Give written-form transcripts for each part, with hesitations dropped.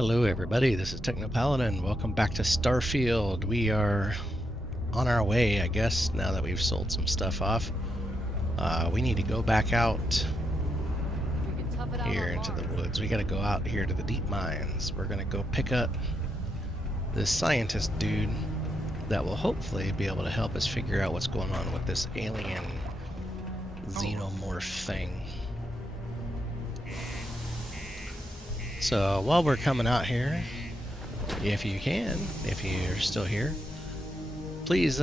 Hello everybody, this is Technopaladin. Welcome back to StarField. We are on our way, I guess, now that we've sold some stuff off. We need to go back out here into the woods. We gotta go out here to the deep mines. We're gonna go pick up this scientist dude that will hopefully be able to help us figure out what's going on with this alien xenomorph thing. So while we're coming out here, if you can, if you're still here, please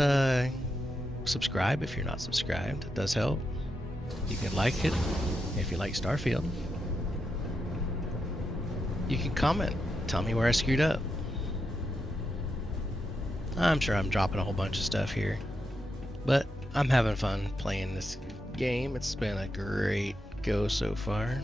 subscribe if you're not subscribed. It does help. You can like it if you like StarField. You can comment. Tell me where I screwed up. I'm sure I'm dropping a whole bunch of stuff here, but I'm having fun playing this game. It's been a great go so far.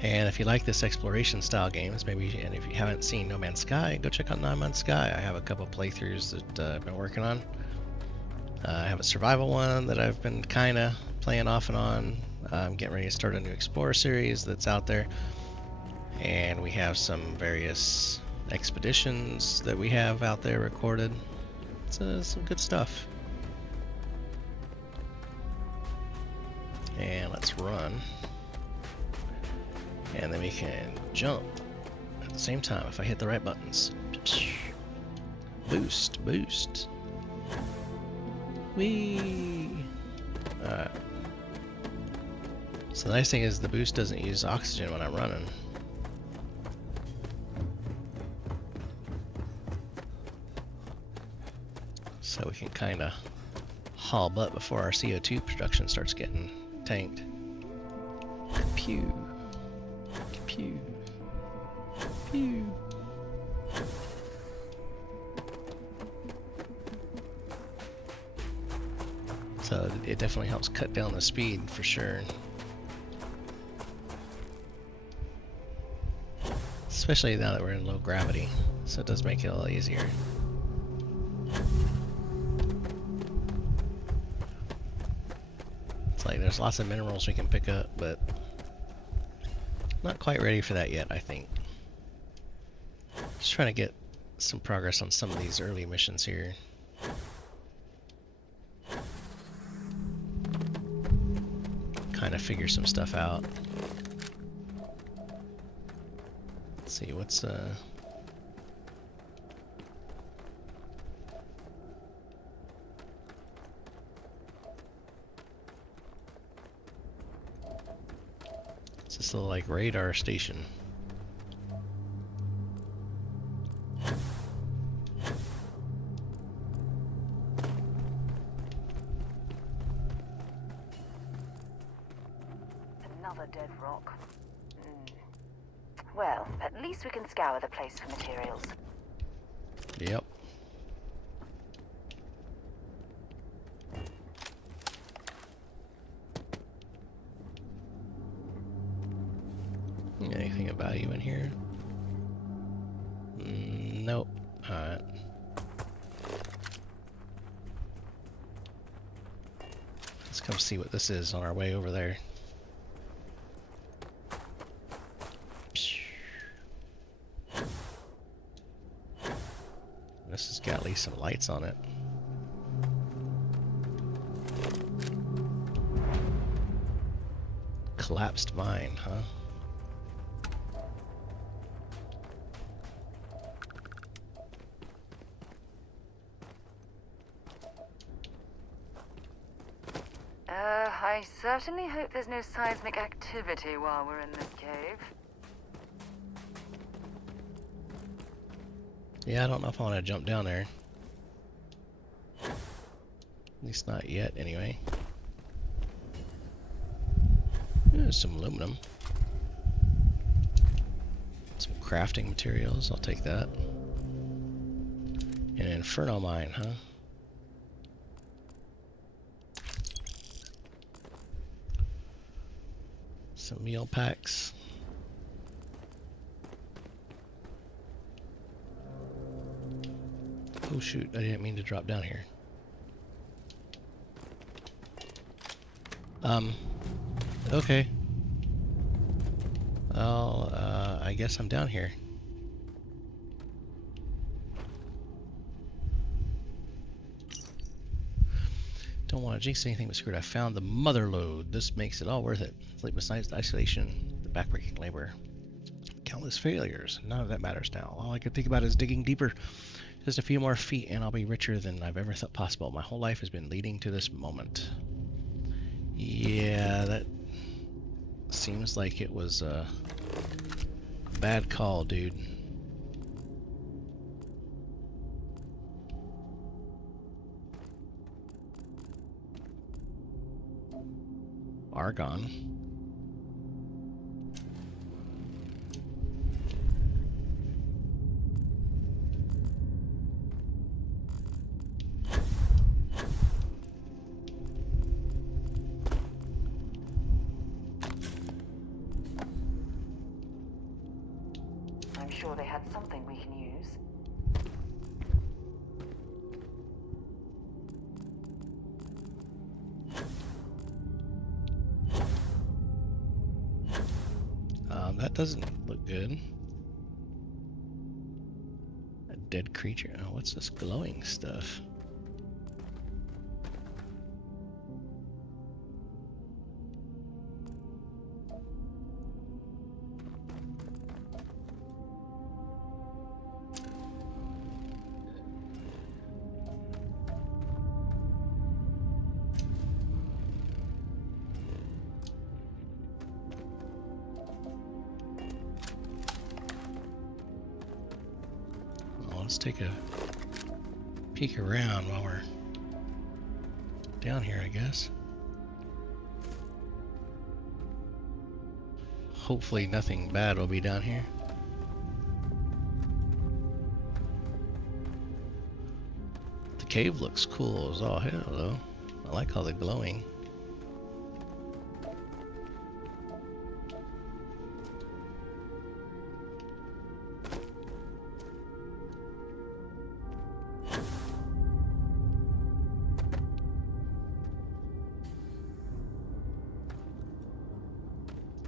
And if you like this exploration style games, and if you haven't seen No Man's Sky, go check out No Man's Sky. I have a couple playthroughs that I've been working on. I have a survival one that I've been kind of playing off and on. I'm getting ready to start a new Explorer series that's out there. And we have some various expeditions that we have out there recorded. It's some good stuff. And let's run. And then we can jump at the same time if I hit the right buttons. Boost, boost. Whee! Alright. So the nice thing is the boost doesn't use oxygen when I'm running. So we can kind of haul butt before our CO2 production starts getting tanked. Pew. Pew. Pew. So it definitely helps cut down the speed for sure. Especially now that we're in low gravity, so it does make it a little easier. It's like there's lots of minerals we can pick up, but not quite ready for that yet, I think. Just trying to get some progress on some of these early missions here. Kind of figure some stuff out. Let's see, what's it's this little like radar station. Another dead rock. Well, at least we can scour the place for materials. Yep. Anything of value in here? Nope. Alright. Let's come see what this is on our way over there. This has got at least some lights on it. Collapsed mine, huh? I certainly hope there's no seismic activity while we're in this cave. Yeah, I don't know if I want to jump down there. At least not yet, anyway. There's some aluminum. Some crafting materials, I'll take that. An inferno mine, huh? Some meal packs. Oh shoot, I didn't mean to drop down here. Okay. Well, I guess I'm down here. Don't want to jinx anything but screwed. I found the mother lode. This makes it all worth it. It's like besides the isolation, the backbreaking labor, countless failures. None of that matters now. All I can think about is digging deeper. Just a few more feet and I'll be richer than I've ever thought possible. My whole life has been leading to this moment. Yeah, that seems like it was a bad call, dude. Argon. I'm sure they had something we can use. That doesn't look good. A dead creature. Oh, what's this glowing stuff? Let's take a peek around while we're down here, I guess. Hopefully nothing bad will be down here. The cave looks cool as all hell, though. I like all the glowing.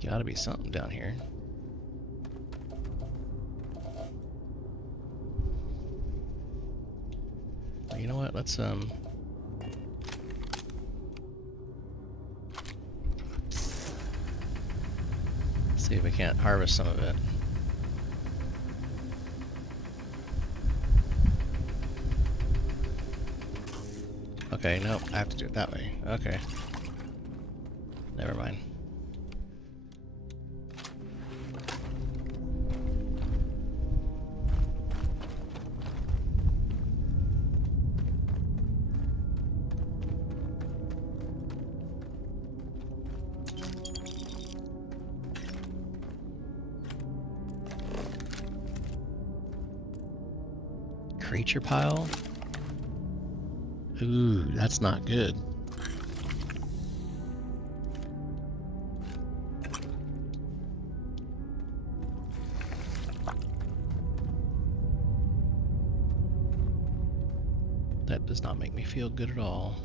Gotta be something down here. You know what? Let's see if we can't harvest some of it. Okay, nope, I have to do it that way. Okay. Never mind. Creature pile? Ooh, that's not good. That does not make me feel good at all.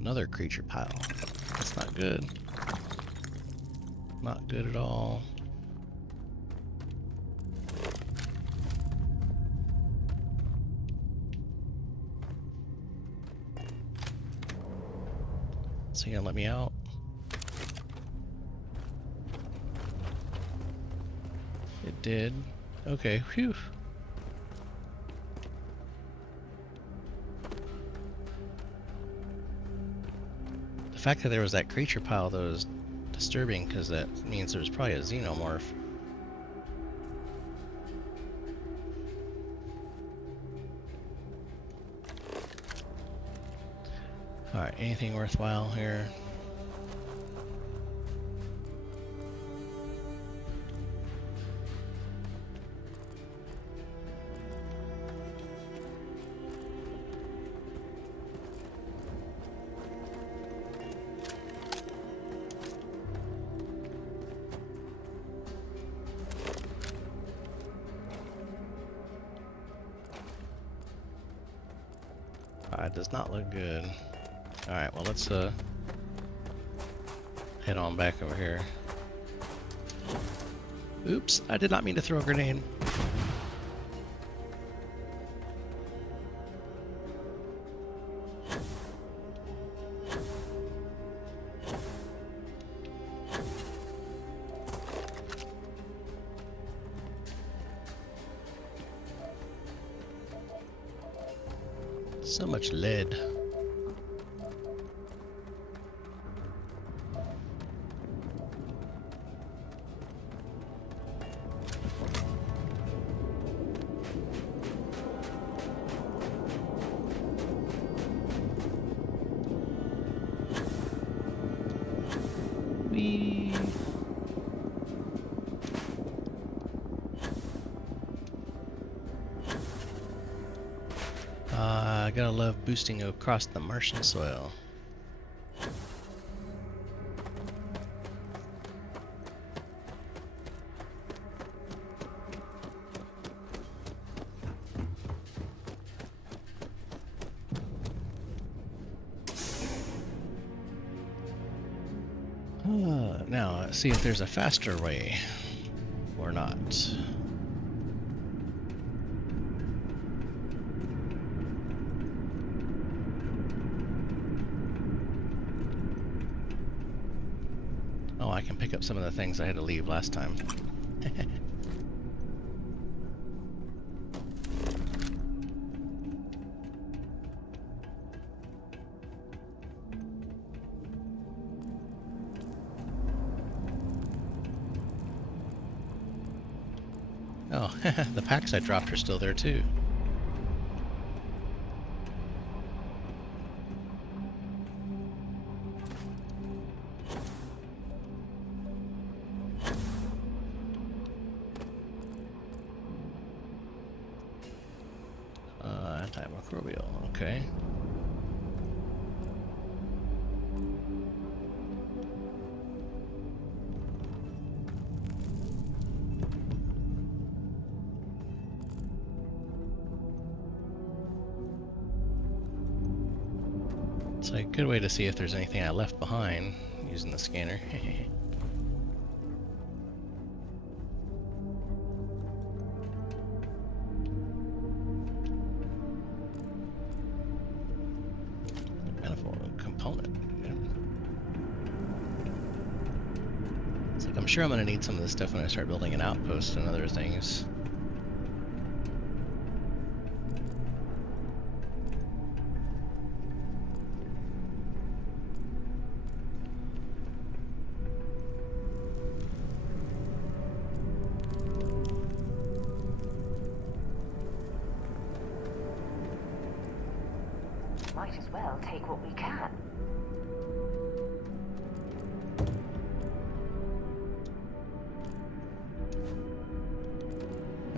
Another creature pile. That's not good. Not good at all. So you gonna let me out? It did. Okay, phew. The fact that there was that creature pile though is disturbing because that means there's probably a xenomorph. Alright, anything worthwhile here? It does not look good. Alright, well let's head on back over here. Oops, I did not mean to throw a grenade. So much lead. Whee! I gotta love boosting across the Martian soil. Now, let's see if there's a faster way or not. Oh, I can pick up some of the things I had to leave last time. Oh, the packs I dropped are still there too. Antimicrobial, okay. It's a good way to see if there's anything I left behind using the scanner. Manifold component. Yeah. It's like I'm sure I'm gonna need some of this stuff when I start building an outpost and other things. Might as well take what we can.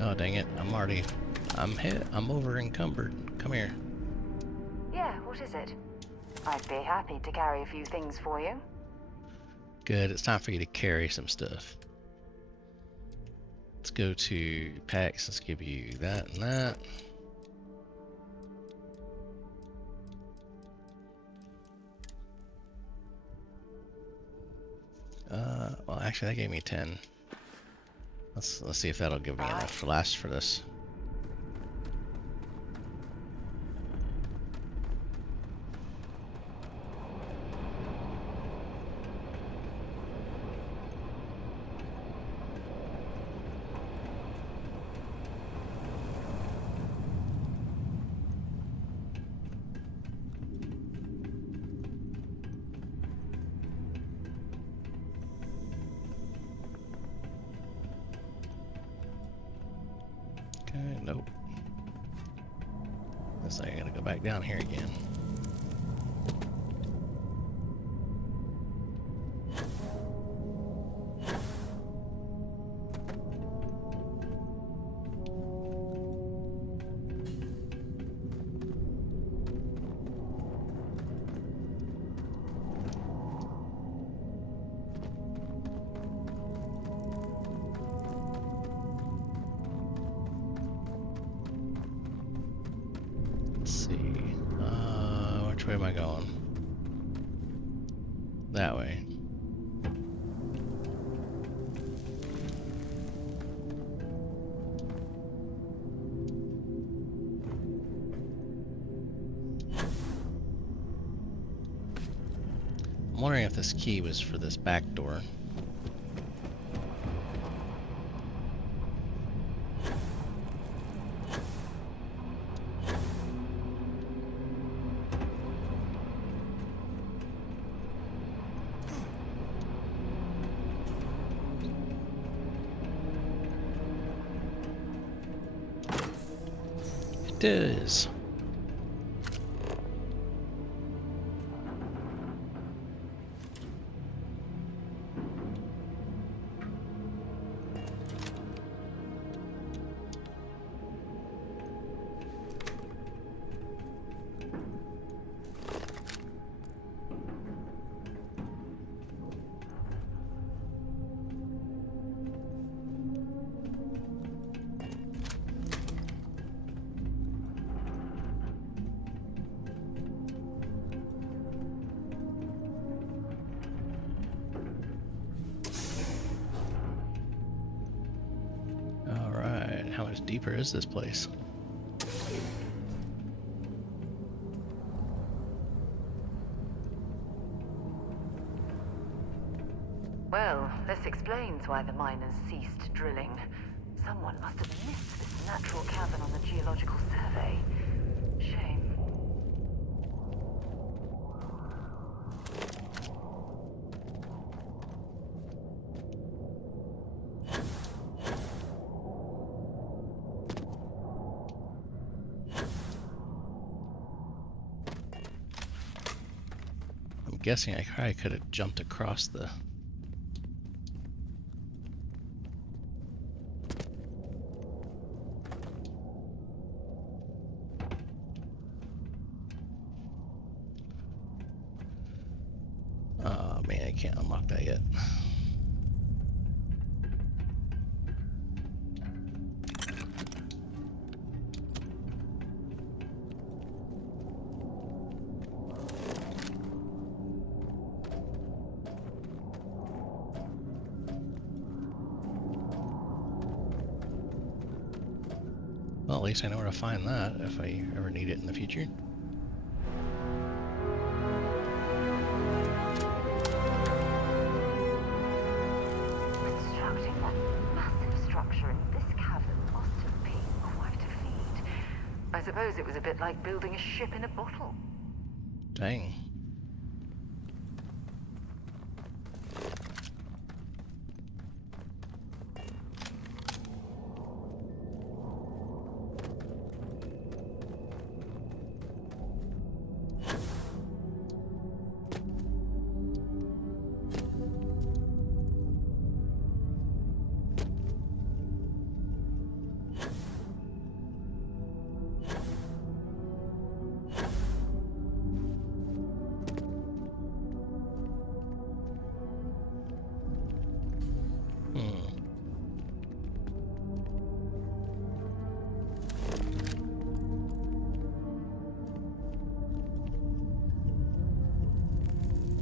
Oh dang it! I'm over encumbered. Come here. Yeah, what is it? I'd be happy to carry a few things for you. Good. It's time for you to carry some stuff. Let's go to packs. Let's give you that and that. Well, actually, that gave me 10. Let's see if that'll give me enough to last for this. Nope. Looks like I gotta go back down here again. Let's see. Which way am I going? That way. I'm wondering if this key was for this back door. It is. Alright, how much deeper is this place? Well, this explains why the miners ceased drilling. Someone must have missed this natural cavern on the geological survey. Shame. I'm guessing I probably could have jumped across the... Oh man, I can't unlock that yet. Well, at least I know where to find that if I ever need it in the future. Constructing that massive structure in this cavern must have been quite a feat. I suppose it was a bit like building a ship in a bottle. Dang.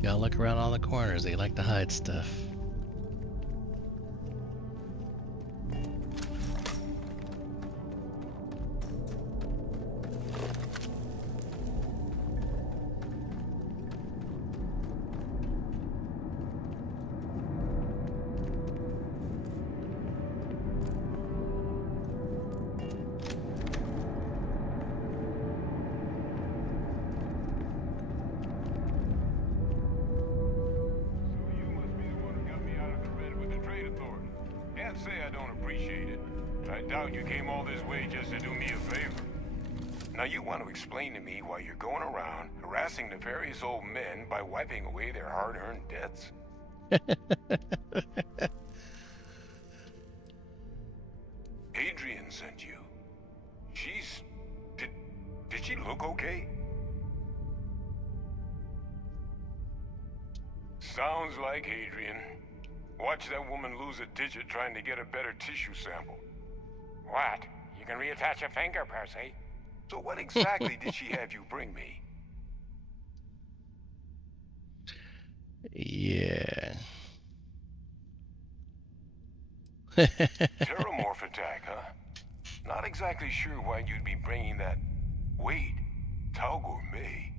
Gotta look around all the corners, they like to hide stuff. doubt you came all this way just to do me a favor. Now you want to explain to me why you're going around harassing nefarious old men by wiping away their hard-earned debts? Adrian sent you. She's... Did she look okay? Sounds like Adrian. Watch that woman lose a digit trying to get a better tissue sample. What? You can reattach a finger, Percy. So what exactly did she have you bring me? Yeah. Terramorph attack, huh? Not exactly sure why you'd be bringing that... Wait, Tau Gourmet?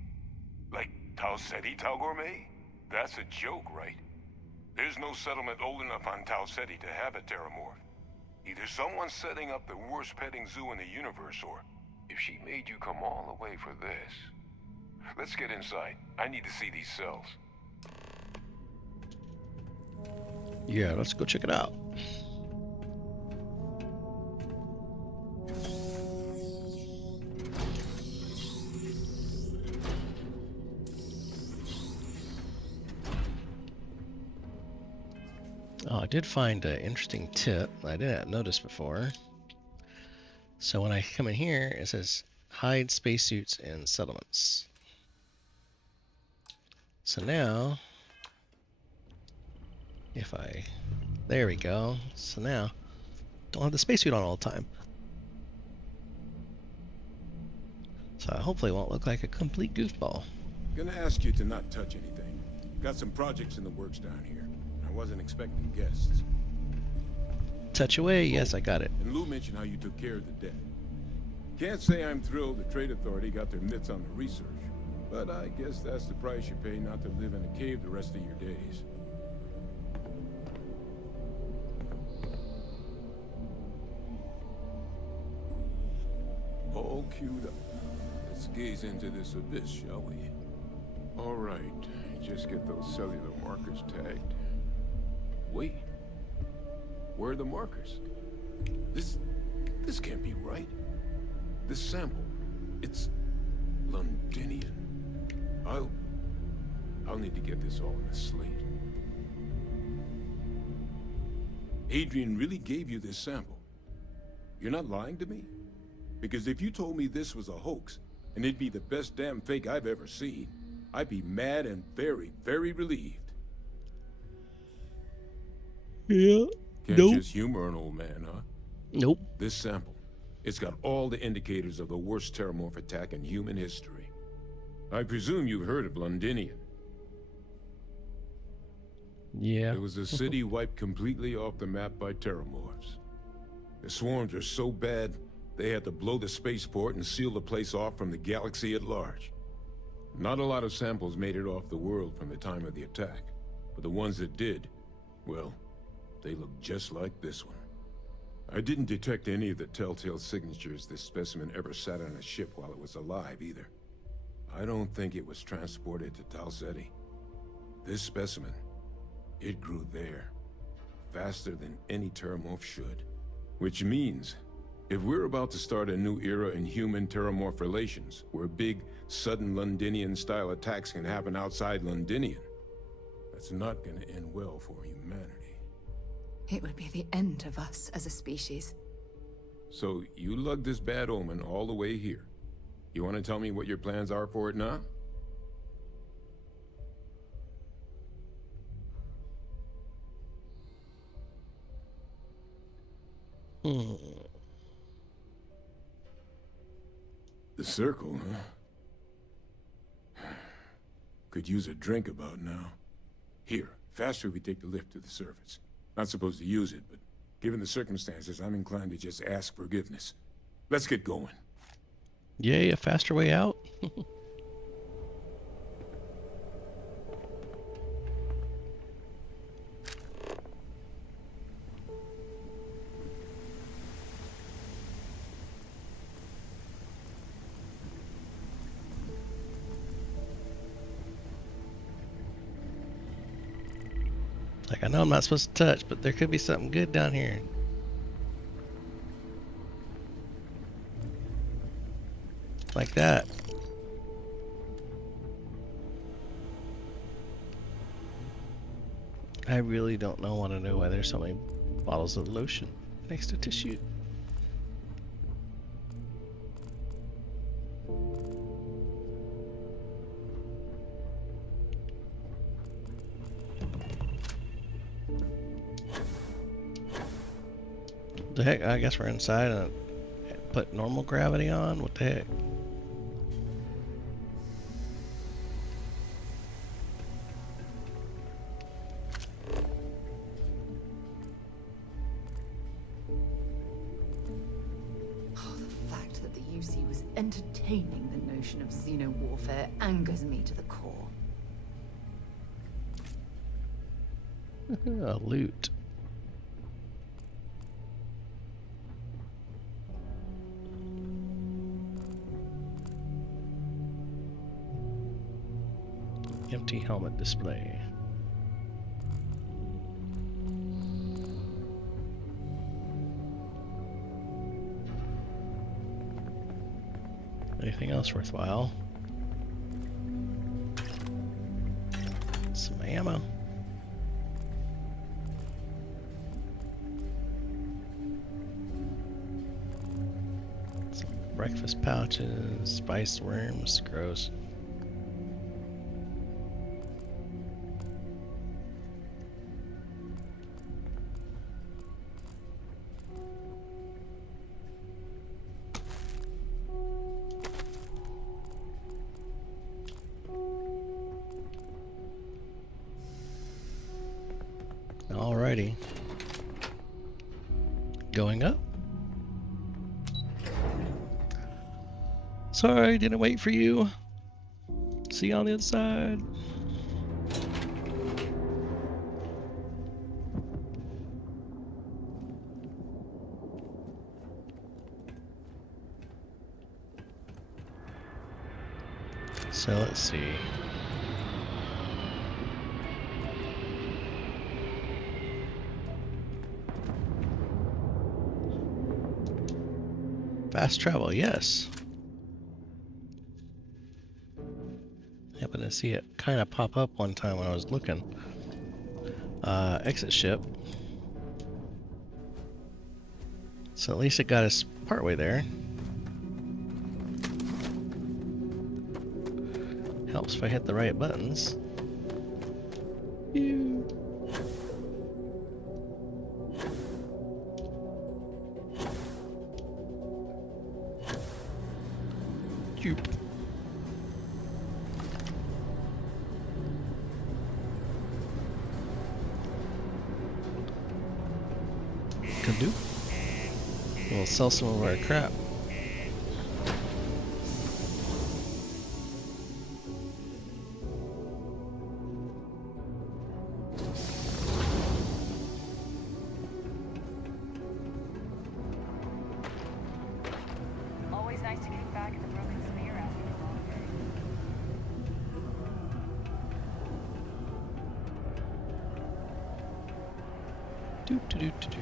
Like Tau Ceti Tau Gourmet? That's a joke, right? There's no settlement old enough on Tau Ceti to have a Terramorph. Either someone's setting up the worst petting zoo in the universe, or if she made you come all the way for this. Let's get inside. I need to see these cells. Yeah, let's go check it out. Oh, I did find an interesting tip I didn't notice before. So when I come in here, it says hide spacesuits and settlements. So now, if I, there we go. So now, don't have the spacesuit on all the time. So I hopefully won't look like a complete goofball. Gonna ask you to not touch anything. Got some projects in the works down here. I wasn't expecting guests. Touch away, yes, I got it. And Lou mentioned how you took care of the debt. Can't say I'm thrilled the Trade Authority got their mitts on the research, but I guess that's the price you pay not to live in a cave the rest of your days. All queued up. Let's gaze into this abyss, shall we? All right, just get those cellular markers tagged. Wait, where are the markers? This can't be right. This sample, it's Londinian. I'll need to get this all in a slate. Adrian really gave you this sample. You're not lying to me? Because if you told me this was a hoax, and it'd be the best damn fake I've ever seen, I'd be mad and very, very relieved. Yeah. Can't Nope. just humor an old man, huh? Nope. This sample, it's got all the indicators of the worst Terramorph attack in human history. I presume you've heard of Londinian. Yeah. It was a city wiped completely off the map by Terramorphs. The swarms are so bad, they had to blow the spaceport and seal the place off from the galaxy at large. Not a lot of samples made it off the world from the time of the attack, but the ones that did, well, they look just like this one. I didn't detect any of the telltale signatures this specimen ever sat on a ship while it was alive, either. I don't think it was transported to Tau Ceti. This specimen, it grew there, faster than any Terramorph should. Which means, if we're about to start a new era in human-Terramorph relations, where big, sudden Londinian-style attacks can happen outside Londinian, that's not gonna end well for humanity. It would be the end of us as a species. So, you lugged this bad omen all the way here. You want to tell me what your plans are for it now? The circle, huh? Could use a drink about now. Here, faster we take the lift to the surface. Not supposed to use it, but given the circumstances, I'm inclined to just ask forgiveness. Let's get going. Yay, a faster way out? Like, I know I'm not supposed to touch, but there could be something good down here. like that. I really don't want to know why there's so many bottles of lotion next to tissue. The heck? I guess we're inside and put normal gravity on? What the heck? Oh, the fact that the UC was entertaining the notion of xeno-warfare angers me to the core. Loot. Empty helmet display. Anything else worthwhile? Some ammo. Some breakfast pouches, spiced worms, gross. Alrighty. Going up. Sorry, didn't wait for you. See you on the other side. So let's see. Fast travel, yes. Happened to see it kind of pop up one time when I was looking. Exit ship. So at least it got us partway there. Helps if I hit the right buttons. Ew. Joop. Can do. We'll sell some of our crap. Always nice to kick back at the broken sphere after a long day. Do do do do do.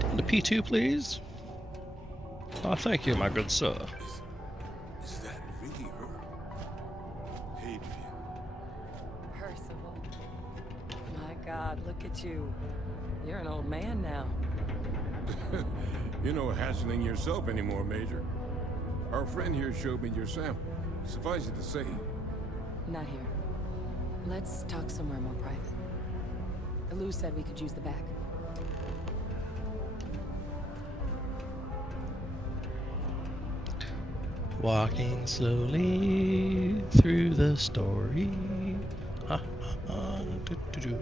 Down to P2, please. Oh, thank you, my good sir. Is that really her? Adrian. Percival. My God, look at you. You're an old man now. You're no hassling yourself anymore, Major. Our friend here showed me your sample. Suffice it to say, Not here. Let's talk somewhere more private. Lou said we could use the back. Walking slowly through the story. Ha ha ha. Do, do, do.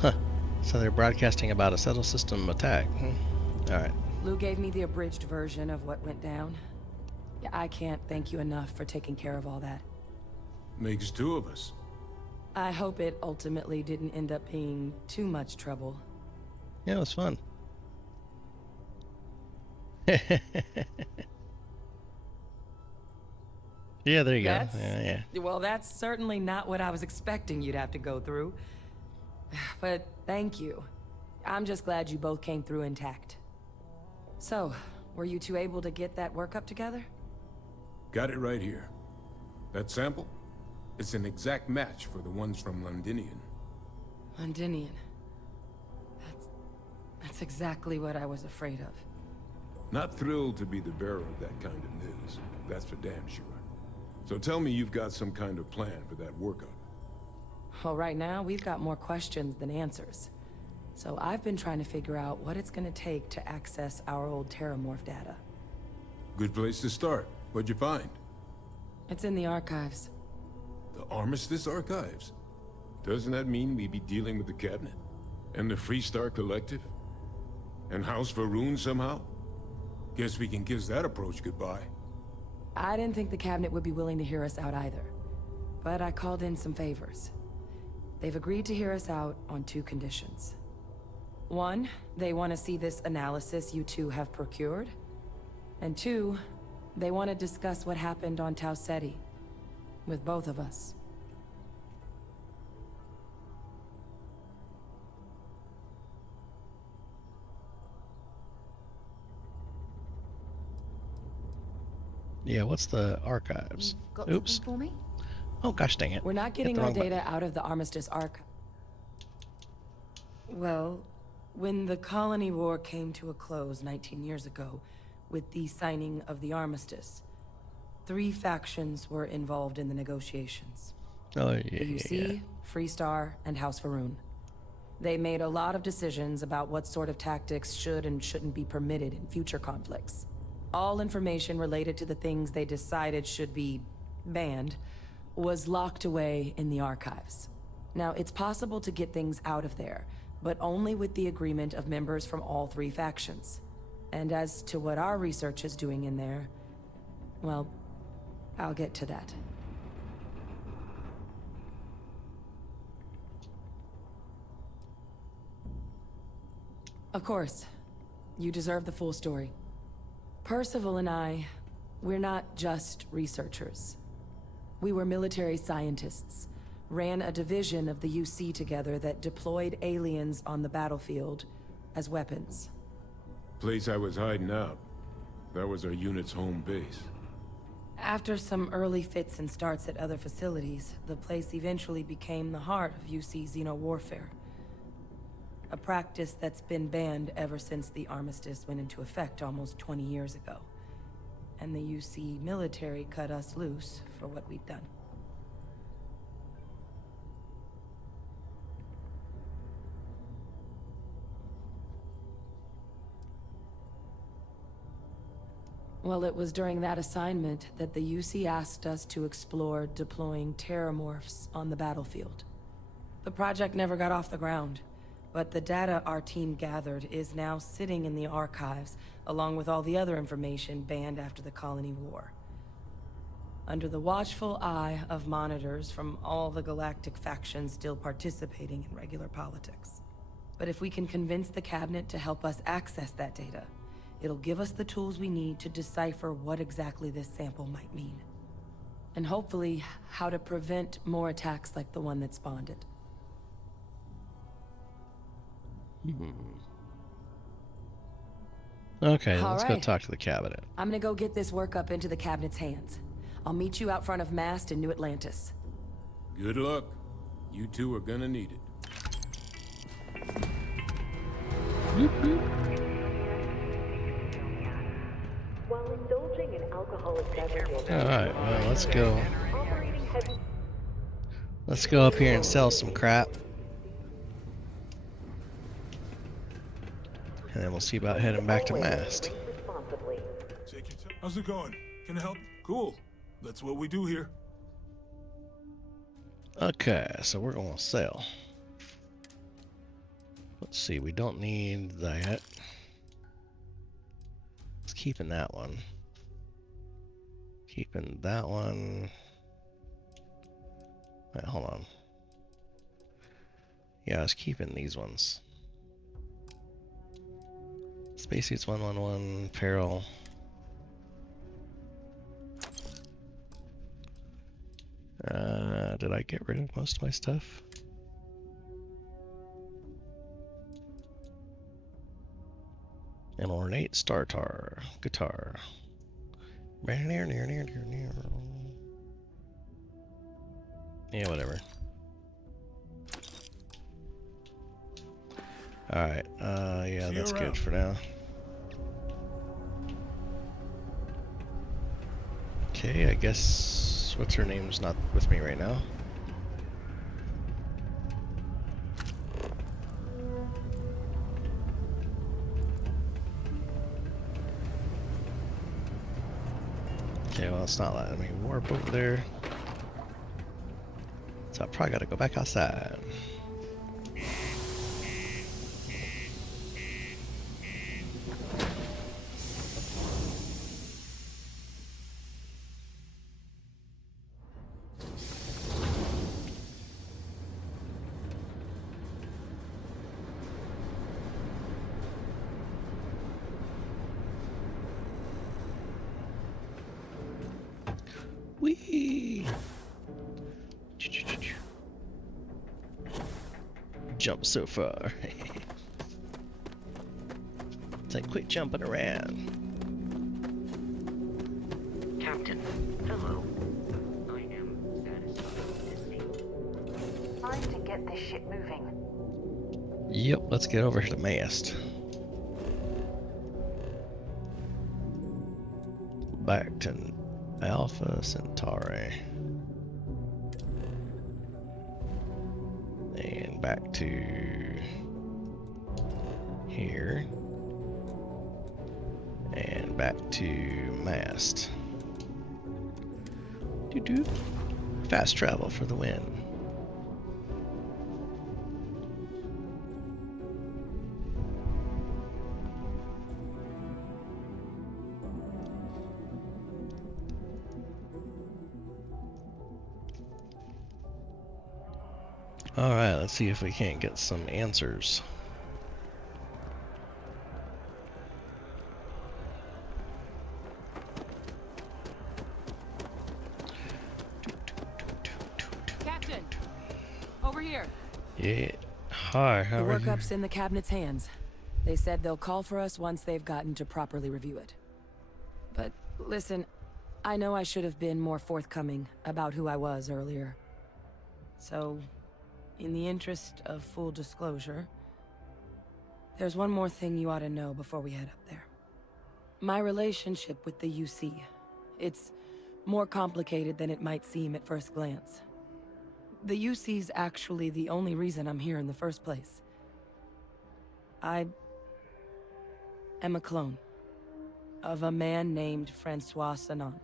Huh. So they're broadcasting about a settle system attack. Alright. Lou gave me the abridged version of what went down. Yeah, I can't thank you enough for taking care of all that. makes two of us. I hope it ultimately didn't end up being too much trouble. Yeah, it was fun. Yeah, there you go. Yeah. Well, that's certainly not what I was expecting you'd have to go through. But thank you. I'm just glad you both came through intact. So, were you two able to get that workup together? Got it right here. That sample? It's an exact match for the ones from Londinian. Londinian. That's exactly what I was afraid of. Not thrilled to be the bearer of that kind of news. That's for damn sure. So tell me you've got some kind of plan for that workup. Well, right now, we've got more questions than answers. So I've been trying to figure out what it's gonna take to access our old Terramorph data. Good place to start. What'd you find? It's in the archives. The Armistice Archives? Doesn't that mean we'd be dealing with the Cabinet? And the Freestar Collective? And House Varun somehow? Guess we can kiss that approach goodbye. I didn't think the Cabinet would be willing to hear us out either. But I called in some favors. They've agreed to hear us out on 2 conditions. 1, they want to see this analysis you two have procured. And 2, they want to discuss what happened on Tau Ceti. With both of us. Yeah, what's the archives? You've got Oops. something for me? Oh, gosh dang it. We're not Hit getting the our wrong button. data out of the Armistice Archive. Well, when the Colony War came to a close 19 years ago, with the signing of the Armistice, 3 factions were involved in the negotiations. Oh, yeah, The UC, Freestar, and House Varun. They made a lot of decisions about what sort of tactics should and shouldn't be permitted in future conflicts. All information related to the things they decided should be banned was locked away in the archives. Now, it's possible to get things out of there, but only with the agreement of members from all 3 factions. And as to what our research is doing in there, well, I'll get to that. Of course. You deserve the full story. Percival and I, we're not just researchers. We were military scientists, ran a division of the UC together that deployed aliens on the battlefield as weapons. Place I was hiding out. That was our unit's home base. After some early fits and starts at other facilities, the place eventually became the heart of UC xeno-warfare. A practice that's been banned ever since the Armistice went into effect almost 20 years ago. And the UC military cut us loose for what we'd done. Well, it was during that assignment that the UC asked us to explore deploying terramorphs on the battlefield. The project never got off the ground, but the data our team gathered is now sitting in the archives, along with all the other information banned after the Colony War. Under the watchful eye of monitors from all the galactic factions still participating in regular politics. But if we can convince the Cabinet to help us access that data, it'll give us the tools we need to decipher what exactly this sample might mean. And hopefully, how to prevent more attacks like the one that spawned it. Okay, let's go Alright. talk to the Cabinet. I'm gonna go get this work up into the Cabinet's hands. I'll meet you out front of Mast in New Atlantis. Good luck. You two are gonna need it. While indulging in alcoholic beverages, Alright, well, let's go. operating heavy Let's go up here and sell some crap. And then we'll see about heading back to Mast. responsibly. Take your time. How's it going? Can I help? Cool. That's what we do here. Okay, so we're gonna sell. Let's see, we don't need that. Let's keep in that one. Keeping that one. Wait, hold on. Yeah, I was keeping these ones. Spacesuits 111, peril. Did I get rid of most of my stuff? An ornate startar guitar. Yeah, whatever. Alright, yeah, See you that's good around. for now. Okay, I guess what's her name's not with me right now. Okay, well, it's not letting me warp over there. So I probably gotta go back outside. Whee! Jump so far. It's like quit jumping around. Captain, hello. I am satisfied with this. Time to get this ship moving. Yep, let's get over to the mast. Back to Alpha Centauri. And back to here. And back to mast. Doo-doo. Fast travel for the win. Alright, let's see if we can't get some answers. Captain! Over here! Yeah. Hi, how The are you? workup's in the cabinet's hands. They said they'll call for us once they've gotten to properly review it. But listen, I know I should have been more forthcoming about who I was earlier. So, in the interest of full disclosure, there's one more thing you ought to know before we head up there. My relationship with the UC, it's more complicated than it might seem at first glance. The UC's actually the only reason I'm here in the first place. I am a clone of a man named Francois Sanon,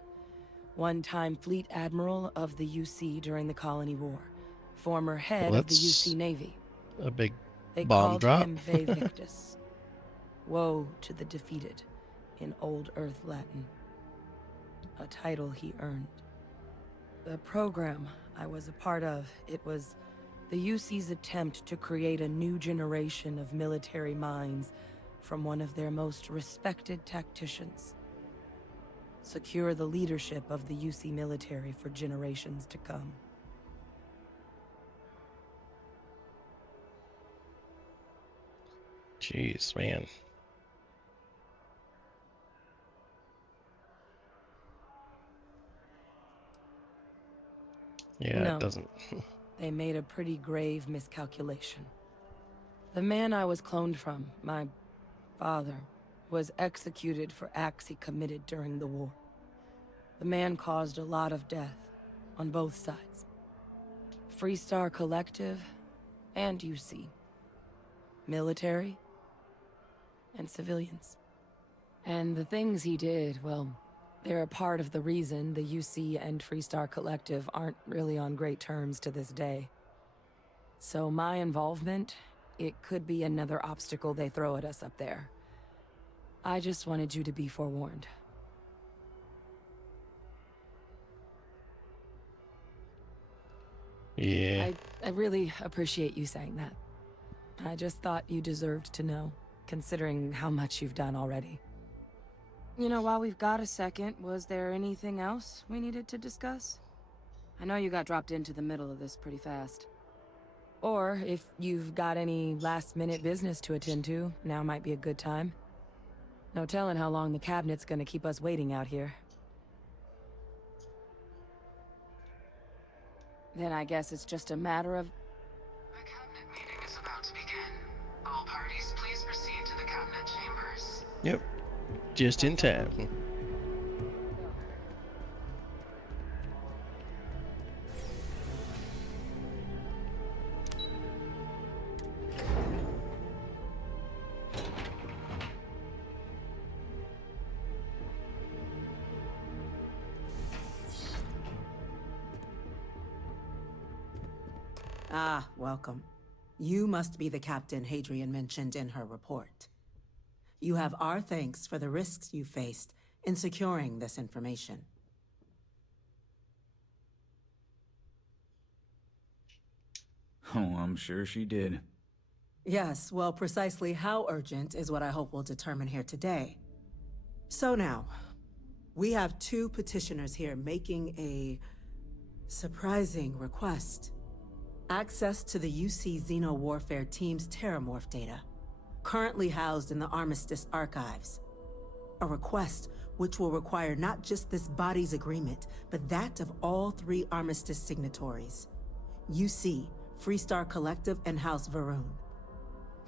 one-time fleet admiral of the UC during the Colony War, former head Well, of the UC Navy. a big They bomb called drop. him Ve Victus. Woe to the defeated, in Old Earth Latin. A title he earned. The program I was a part of, it was the UC's attempt to create a new generation of military minds from one of their most respected tacticians. Secure the leadership of the UC military for generations to come. Jeez, man. Yeah, No. it doesn't. They made a pretty grave miscalculation. The man I was cloned from, my father, was executed for acts he committed during the war. The man caused a lot of death, on both sides. Freestar Collective, and UC. Military, and civilians. And the things he did, well, they're a part of the reason the UC and Freestar Collective aren't really on great terms to this day. So my involvement, it could be another obstacle they throw at us up there. I just wanted you to be forewarned. Yeah. I really appreciate you saying that. I just thought you deserved to know. considering how much you've done already. You know, while we've got a second, was there anything else we needed to discuss? I know you got dropped into the middle of this pretty fast. Or, if you've got any last-minute business to attend to, now might be a good time. No telling how long the cabinet's gonna keep us waiting out here. Then I guess it's just a matter of... The cabinet meeting is about to begin. All parties, please proceed to the cabinet chambers. Yep. Just in time. Ah, welcome. You must be the captain Hadrian mentioned in her report. You have our thanks for the risks you faced in securing this information. Oh, I'm sure she did. Yes, well, precisely how urgent is what I hope we'll determine here today. So now, we have two petitioners here making a surprising request. Access to the UC Xeno Warfare Team's Terramorph data, currently housed in the Armistice archives. A request which will require not just this body's agreement, but that of all three Armistice signatories. UC, Freestar Collective, and House Varun.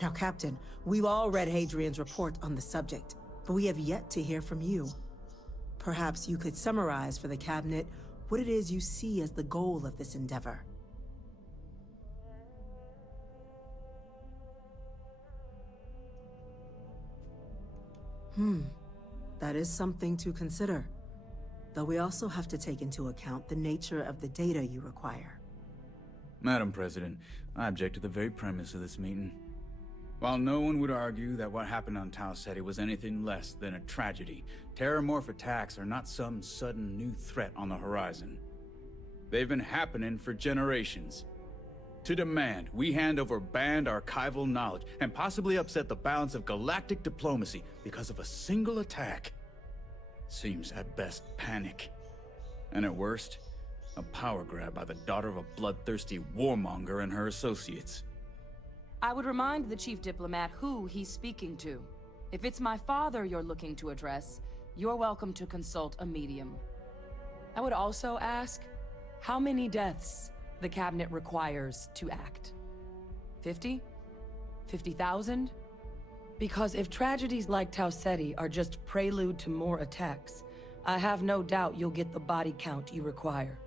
Now, Captain, we've all read Hadrian's report on the subject, but we have yet to hear from you. Perhaps you could summarize for the Cabinet what it is you see as the goal of this endeavor. That is something to consider. Though we also have to take into account the nature of the data you require. Madam President, I object to the very premise of this meeting. While no one would argue that what happened on Tau Ceti was anything less than a tragedy, Terramorph attacks are not some sudden new threat on the horizon. They've been happening for generations. To demand we hand over banned archival knowledge and possibly upset the balance of galactic diplomacy because of a single attack seems at best panic, and at worst, a power grab by the daughter of a bloodthirsty warmonger and her associates. I would remind the Chief Diplomat who he's speaking to. If it's my father you're looking to address, you're welcome to consult a medium. I would also ask, how many deaths the Cabinet requires to act? 50? 50,000? Because if tragedies like Tau Ceti are just prelude to more attacks, I have no doubt you'll get the body count you require.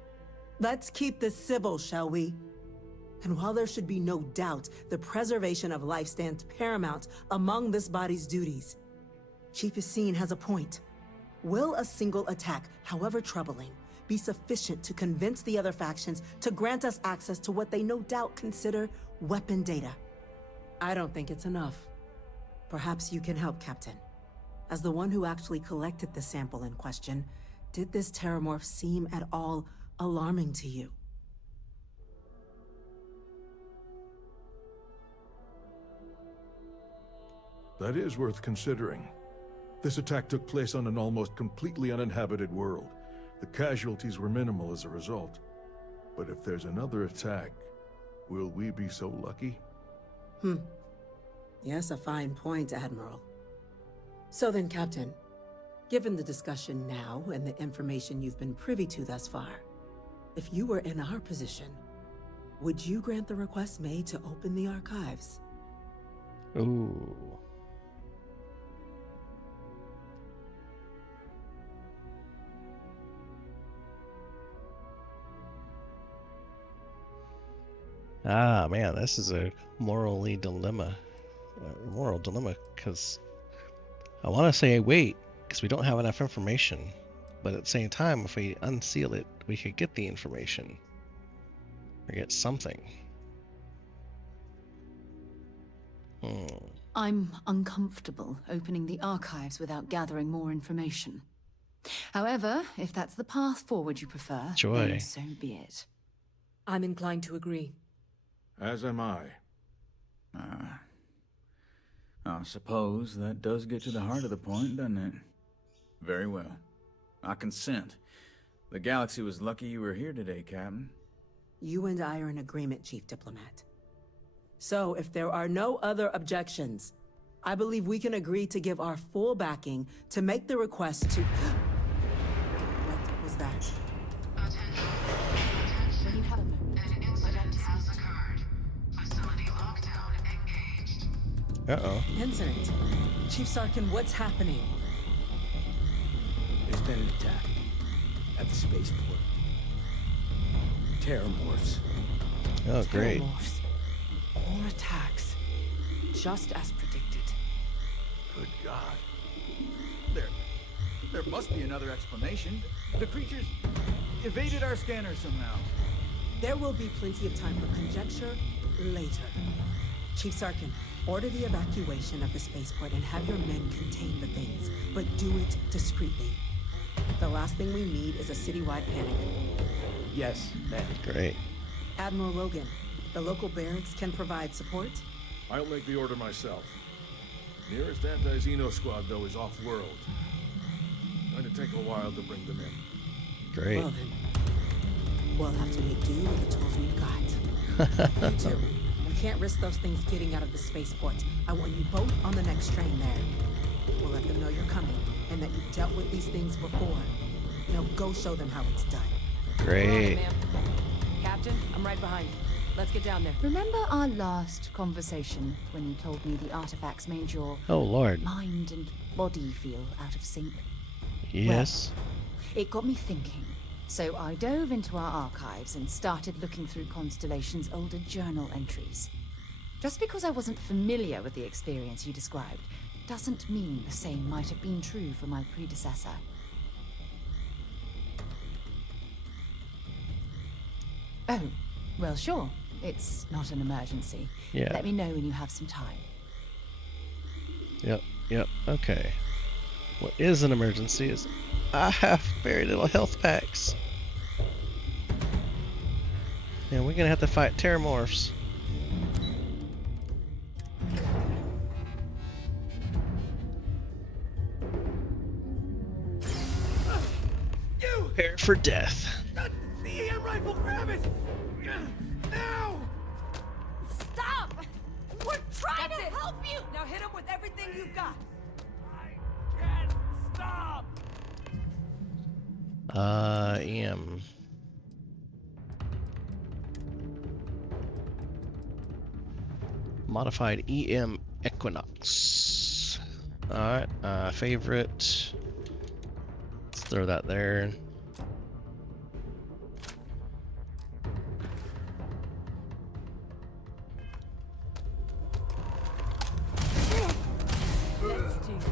Let's keep this civil, shall we? And while there should be no doubt the preservation of life stands paramount among this body's duties, Chief Essene has a point. Will a single attack, however troubling, be sufficient to convince the other factions to grant us access to what they no doubt consider weapon data? I don't think it's enough. Perhaps you can help, Captain. As the one who actually collected the sample in question, did this Terramorph seem at all alarming to you? That is worth considering. This attack took place on an almost completely uninhabited world. The casualties were minimal as a result. But if there's another attack, will we be so lucky? Yes, a fine point, Admiral. So then, Captain, given the discussion now and the information you've been privy to thus far, if you were in our position, would you grant the request made to open the archives? Ooh. Ah, man, this is a moral dilemma, because I want to say wait, because we don't have enough information, but at the same time, if we unseal it, we could get the information, or get something. I'm uncomfortable opening the archives without gathering more information. However, if that's the path forward you prefer, Joy. then so be it. I'm inclined to agree. As am I. I suppose that does get to the heart of the point, doesn't it? Very well. I consent. The galaxy was lucky you were here today, Captain. You and I are in agreement, Chief Diplomat. So, if there are no other objections, I believe we can agree to give our full backing to make the request to... What was that? When you have a moment, An I'd like incident to has speak to you. occurred. Facility lockdown engaged. Uh-oh. Incident. Chief Sarkin, what's happening? There's been an attack at the spaceport. Terramorphs. Oh, great. Terramorphs. More attacks. Just as predicted. Good God. There must be another explanation. The creatures evaded our scanner somehow. There will be plenty of time for conjecture later. Chief Sarkin, order the evacuation of the spaceport and have your men contain the things, but do it discreetly. The last thing we need is a citywide panic. Yes, ma'am. Great. Admiral Logan, the local barracks can provide support? I'll make the order myself. Nearest anti-Xeno squad, though, is off-world. Going to take a while to bring them in. Great. Well then, we'll have to make do with the tools we've got. You two, we can't risk those things getting out of the spaceport. I want you both on the next train there. We'll let them know you're coming, and that you've dealt with these things before. Now go show them how it's done. Great. Ma'am. Captain, I'm right behind you. Let's get down there. Remember our last conversation when you told me the artifacts made your Oh, Lord. mind and body feel out of sync? Yes. It got me thinking. So I dove into our archives and started looking through Constellation's older journal entries. Just because I wasn't familiar with the experience you described doesn't mean the same might have been true for my predecessor. Oh, well, sure. It's not an emergency. Yeah. Let me know when you have some time. Yep. Okay. What is an emergency is I have very little health packs. And we're gonna have to fight Terramorphs. Prepare for death. The EM rifle, grab it! Now! Stop! We're trying to help you! Now hit him with everything you've got. I can't stop! EM. Modified EM Equinox. Alright, favorite. Let's throw that there. Let's do this.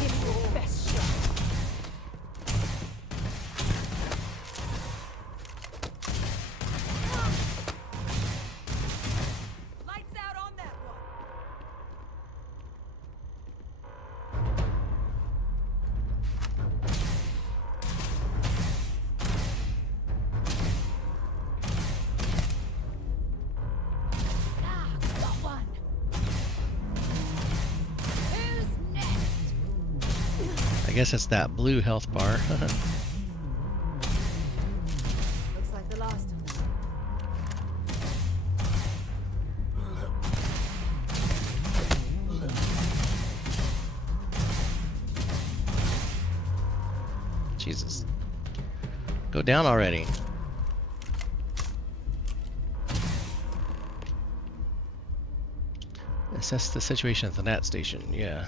Give it your best shot. Lights out on that one. Ah, got one. Who's next? I guess it's that blue health bar. Looks like the last of them. Jesus. Go down already. Assess the situation at the NAT station, yeah.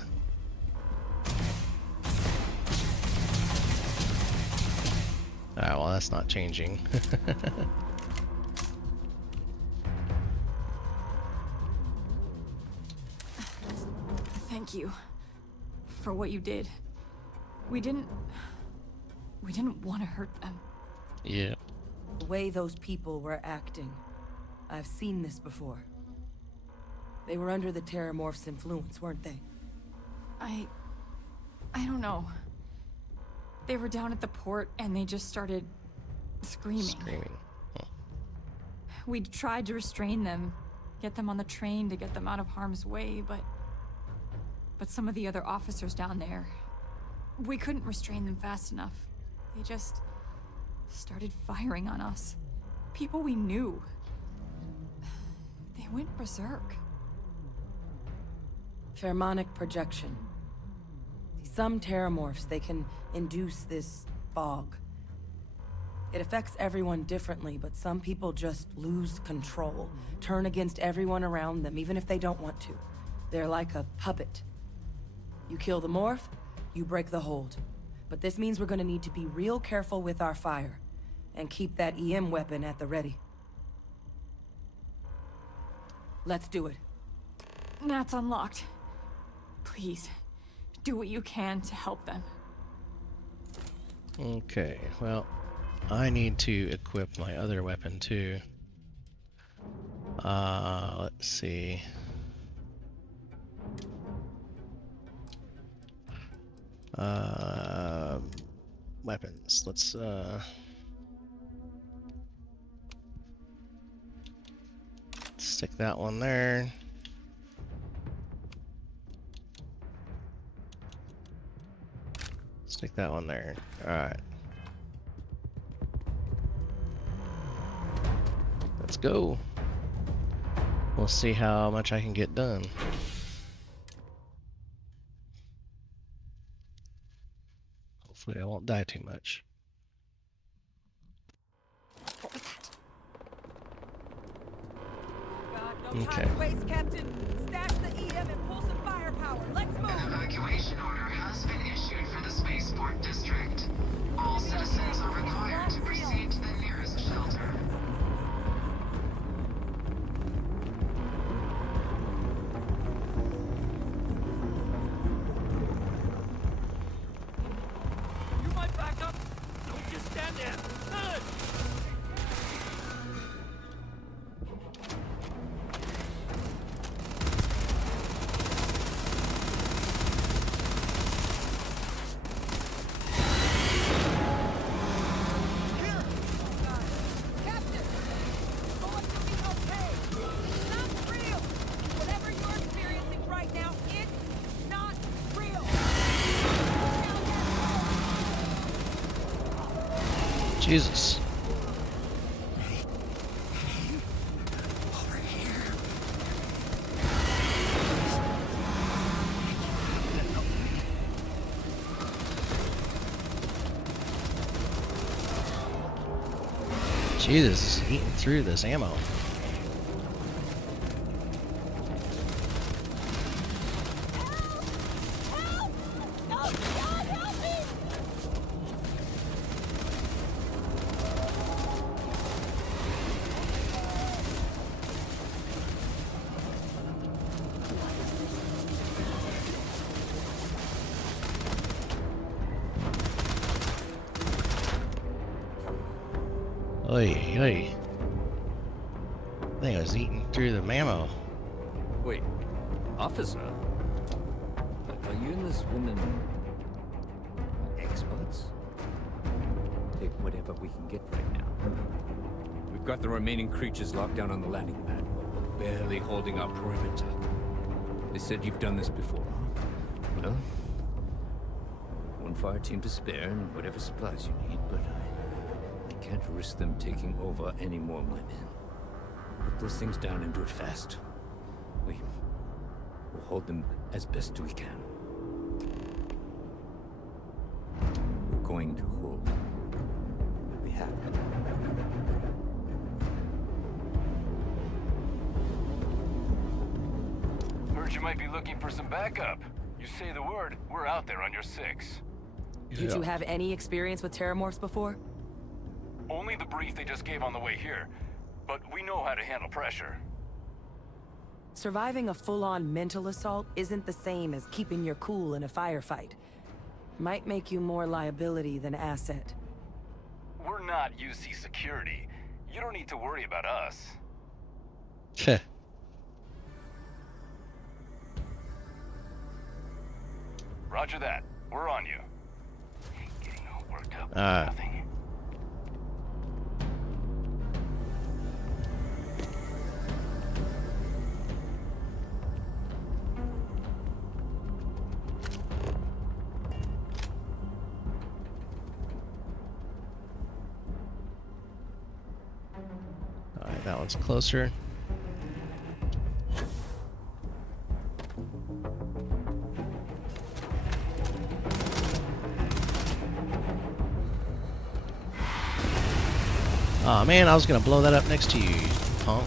Ah, well, that's not changing. Thank you for what you did. We didn't want to hurt them. Yeah. The way those people were acting. I've seen this before. They were under the Terramorph's influence, weren't they? I don't know. They were down at the port and they just started screaming. Screaming. Huh. We tried to restrain them, get them on the train to get them out of harm's way, but some of the other officers down there, we couldn't restrain them fast enough. They just started firing on us. People we knew. They went berserk. Pheromonic projection. Some terramorphs, they can induce this fog. It affects everyone differently, but some people just lose control, turn against everyone around them, even if they don't want to. They're like a puppet. You kill the morph, you break the hold. But this means we're gonna need to be real careful with our fire, and keep that EM weapon at the ready. Let's do it. Nat's unlocked. Please, do what you can to help them. Okay, well, I need to equip my other weapon too. Let's see. Weapons. Let's stick that one there. Stick that one there. Alright. Let's go. We'll see how much I can get done. Hopefully I won't die too much. What was that? No Okay. time to waste, Captain. Stash the EM and pull some firepower. Let's move. An evacuation order has been issued for the spaceport district. All citizens are required to proceed to the nearest shelter. You might back up. Don't just stand there. Good. Jesus. Jesus, eating through this ammo. Oy, oy. I think I was eating through the ammo. Wait, officer? Are you and this woman experts? Take whatever we can get right now. We've got the remaining creatures locked down on the landing pad. We're barely holding our perimeter. They said you've done this before. Well, one fire team to spare and whatever supplies you need, but I can't risk them taking over any more of my men. Put those things down and do it fast. We'll hold them as best we can. We're going to hold. We have to. Heard you might be looking for some backup. You say the word, we're out there on your 6. Did you have any experience with terramorphs before? Only the brief they just gave on the way here, but we know how to handle pressure. Surviving a full-on mental assault isn't the same as keeping your cool in a firefight. Might make you more liability than asset. We're not UC security. You don't need to worry about us. Heh. Roger that. We're on you. Getting all worked up. Nothing. That one's closer. Aw, man, I was gonna blow that up next to you, you punk.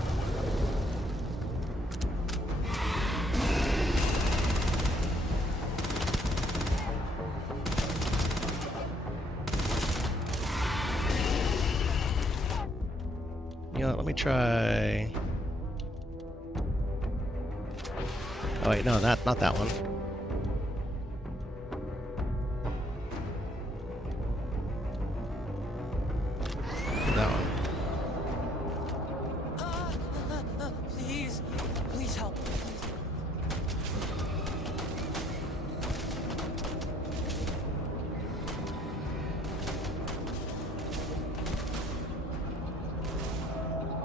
You know what, let me try... Oh wait, no, not that one. That one. Please, please help.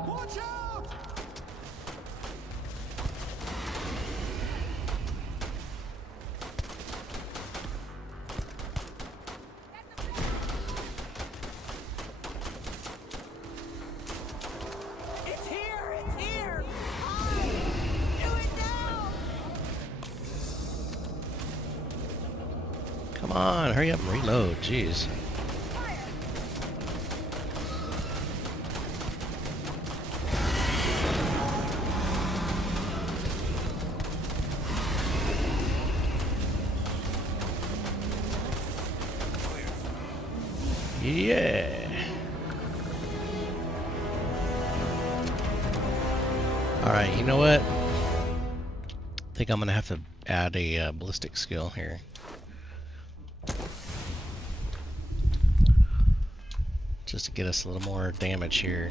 Watch out! It's here! It's here! Do it now! Come on, hurry up and reload, jeez. Yeah. Alright, you know what? I think I'm gonna have to add a ballistic skill here. Just to get us a little more damage here.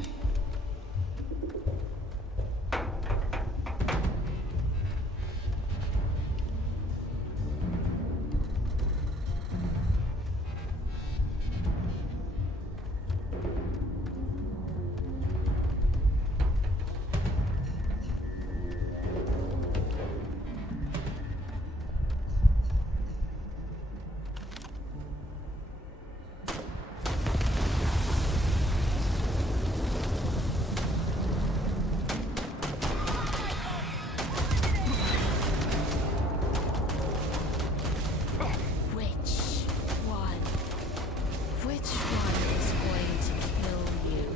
Which one is going to kill you?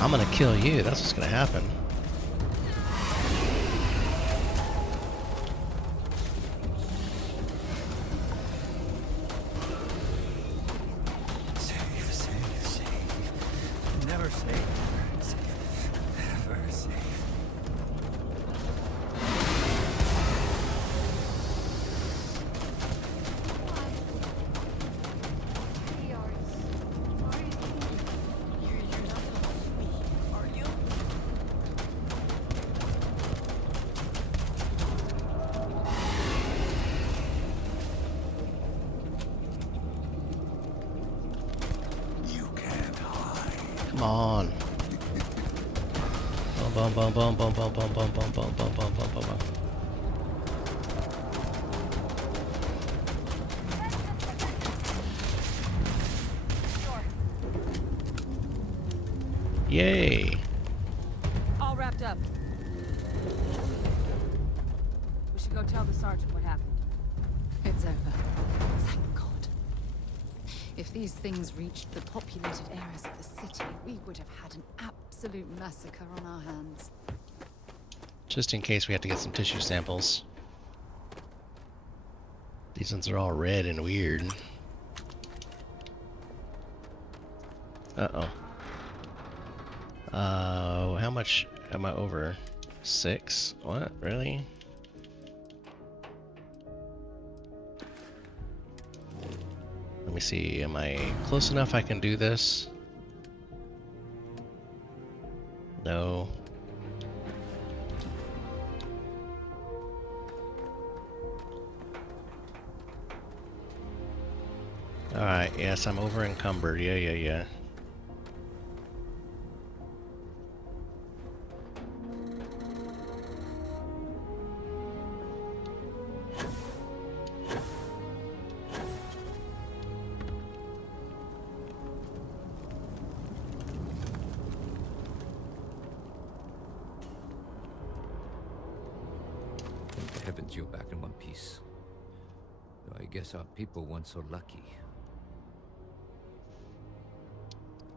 I'm gonna kill you, that's what's gonna happen. Save, save, save. Never save. Never save. Come on. Boom, boom, boom, boom, boom, boom, boom, boom, boom, boom, boom, boom, boom, boom. Yay! All wrapped up. We should go tell the sergeant what happened. It's over. Thank God. If these things reached the populated areas of the city, we would have had an absolute massacre on our hands. Just in case we have to get some tissue samples. These ones are all red and weird. Uh-oh. How much am I over? 6? What? Really? Let me see, am I close enough I can do this? No. Alright, yes, I'm over encumbered. Yeah. heavens you're back in one piece. Though I guess our people weren't so lucky.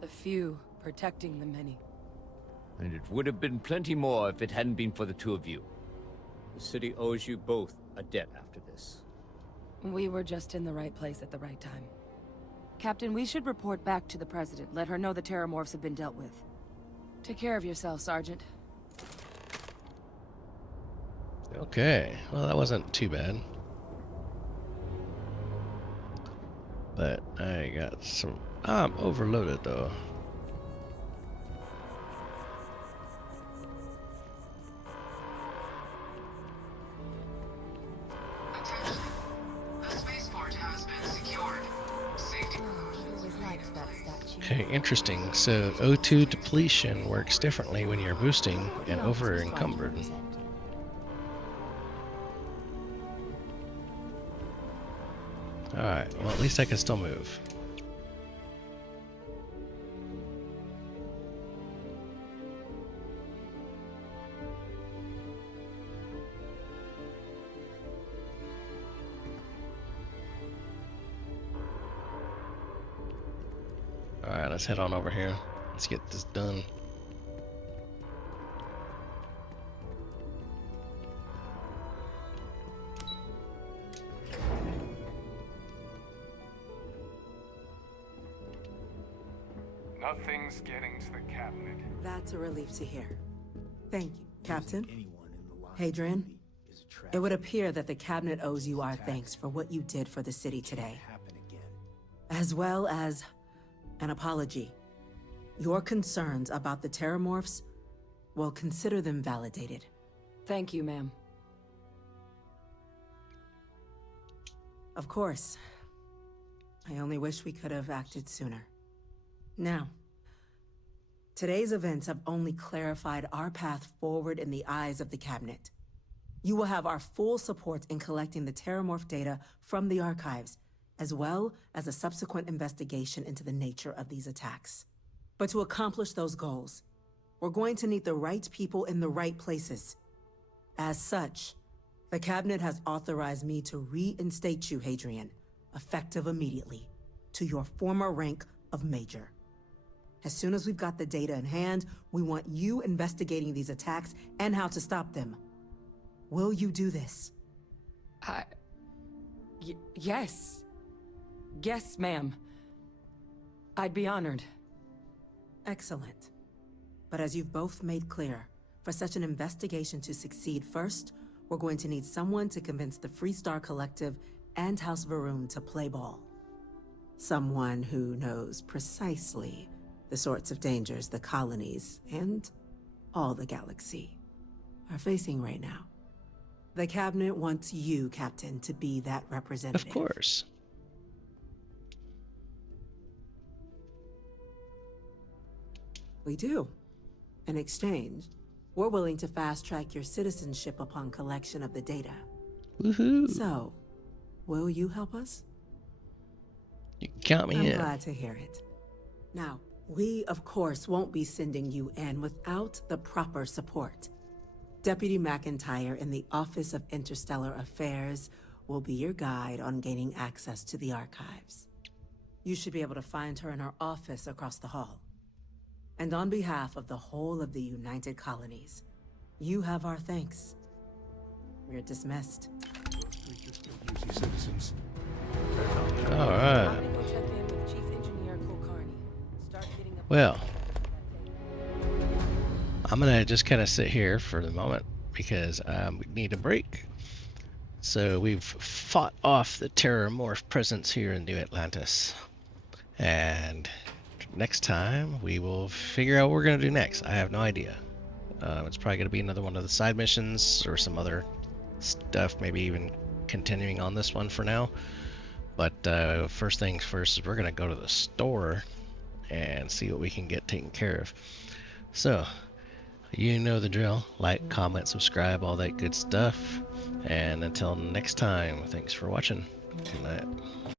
The few protecting the many. And it would have been plenty more if it hadn't been for the two of you. The city owes you both a debt after this. We were just in the right place at the right time. Captain, we should report back to the President. Let her know the Terramorphs have been dealt with. Take care of yourself, Sergeant. Okay, well that wasn't too bad. But I got some... I'm overloaded though. Attention. The spaceport has been secured. Safety precautions. Okay, interesting. So O2 depletion works differently when you're boosting and over encumbered. Alright, well at least I can still move. Alright, let's head on over here. Let's get this done. Nothing's getting to the cabinet. That's a relief to hear. Thank you, Captain. Hadrian, it would appear that the cabinet owes you our thanks for what you did for the city today. As well as an apology. Your concerns about the Terramorphs, well, consider them validated. Thank you, ma'am. Of course. I only wish we could have acted sooner. Now, today's events have only clarified our path forward in the eyes of the Cabinet. You will have our full support in collecting the Terramorph data from the archives, as well as a subsequent investigation into the nature of these attacks. But to accomplish those goals, we're going to need the right people in the right places. As such, the Cabinet has authorized me to reinstate you, Hadrian, effective immediately, to your former rank of Major. As soon as we've got the data in hand, we want you investigating these attacks and how to stop them. Will you do this? Yes. Yes, ma'am. I'd be honored. Excellent. But as you've both made clear, for such an investigation to succeed first, we're going to need someone to convince the Freestar Collective and House Varun to play ball. Someone who knows precisely the sorts of dangers the colonies and all the galaxy are facing right now. The Cabinet wants you, Captain, to be that representative. Of course. We do. In exchange, we're willing to fast-track your citizenship upon collection of the data. Woohoo! So, will you help us? You can count me in. I'm glad to hear it. Now, we, of course, won't be sending you in without the proper support. Deputy McIntyre in the Office of Interstellar Affairs will be your guide on gaining access to the archives. You should be able to find her in her office across the hall. And on behalf of the whole of the United Colonies, you have our thanks. We're dismissed. Citizens. All right. Well, I'm gonna just kind of sit here for the moment because we need a break. So we've fought off the Terramorph presence here in New Atlantis, and next time we will figure out what we're gonna do next. I have no idea. It's probably gonna be another one of the side missions or some other stuff, maybe even continuing on this one for now. But first things first is we're gonna go to the store and see what we can get taken care of. So, you know the drill. Like, comment, subscribe, all that good stuff. And until next time, thanks for watching. Good night.